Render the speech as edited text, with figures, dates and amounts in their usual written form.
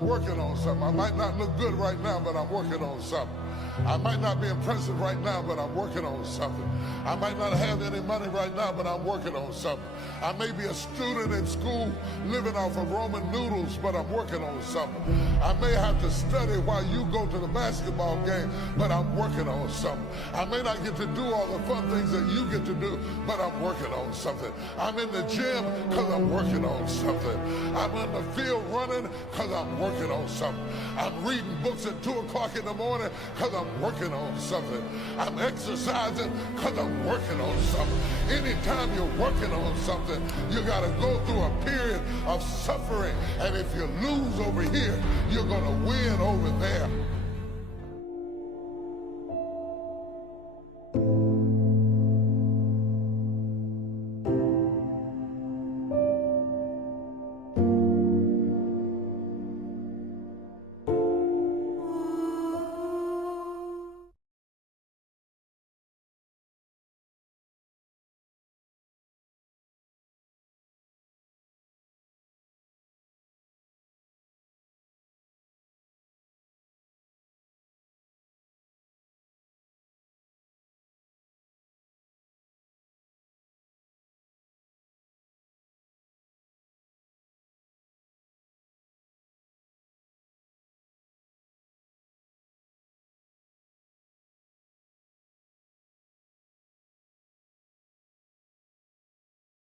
I'm working on something. I might not look good right now, but I'm working on something. I might not be impressive right now, but I'm working on something. I might not have any money right now, but I'm working on something. I may be a student in school living off of Roman noodles, but I'm working on something. I may have to study while you go to the basketball game, but I'm working on something. I may not get to do all the fun things that you get to do, but I'm working on something. I'm in the gym because I'm working on something. I'm in the field running because I'm working on something. I'm reading books at 2 o'clock in the morning because I'm working on something. I'm exercising because I'm working on something. Anytime you're working on something, you got to go through a period of suffering. And if you lose over here, you're going to win over there.